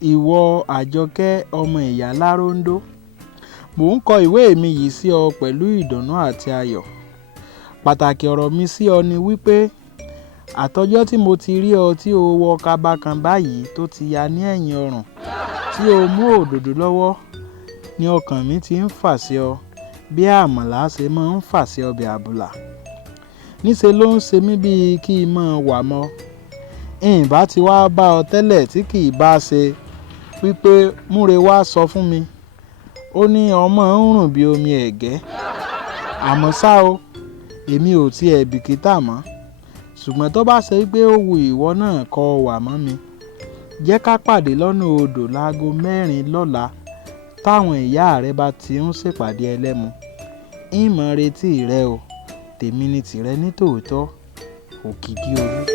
Ìwọ Àjọkẹ́ ọmọ ìyá Láróńdó, mò ń kọ ìwé mi yìí sí ọ pẹ̀lú ìdùnnú àti ayọ̀. Pàtàkì ọ̀rọ̀ mi sí ọ ni wípé àtọjọ́ tí mo ti rí ọ tí o wọ kaba kan báyìí tó ti ya ní ẹ̀yìn ọrùn tí o mú òdòdó lọ́wọ́ ni ọkàn mi ti ń fà sí ọ bí àmàlà ṣe máa ń fà sí ọbẹ̀ àbùlà. Níṣe ló ń ṣe mí bíi kí n máa wà mọ́. Ìbá ti wá bá ọ tẹ́lẹ̀ tí kì í bá ṣe wípé múre wá sọ fún mi. Ó ní ọmọ ń rùn bí omi ẹ̀gẹ́. Àmọ́ ṣá o, èmi ò tiẹ̀ bìkítà mọ́. Ṣùgbọ́n tó bá ṣe pé ó wu ìwọ náà kó wà mọ́ mi, jẹ́ ká pàdé lọ́nà odò láago 4 lọ́la táwọn ìyá rẹ bá ti ń ṣèpàdé ẹlẹ́mu. Ìmọ̀ retí rẹ o, tèmi ni tìrẹ ní tòótọ́, Òkìkíolú.